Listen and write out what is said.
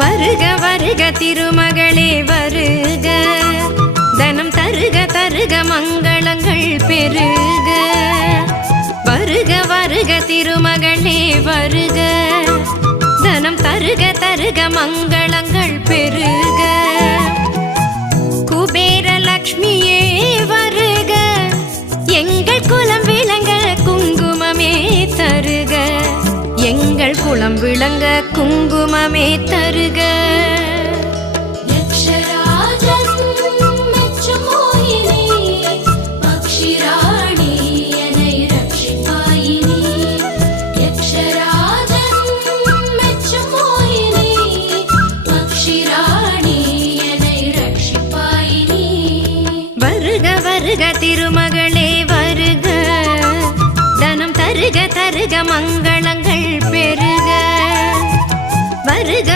வருக வருக திருமகளே வருக, தனம் தருக தருக மங்களங்கள் பெருக. வருக வருக திருமகளே வருக, தனம் தருக தருக மங்களங்கள் பெருக. குபேர லக்ஷ்மியே வருக, எங்கள் குலம் விளங்க குங்குமமே தருக, எங்கள் குலம் விளங்க குங்குமமே தருக. வருக திருமகளே வருக, தனம் தருக தருக மங்களங்கள் பெருக. வருக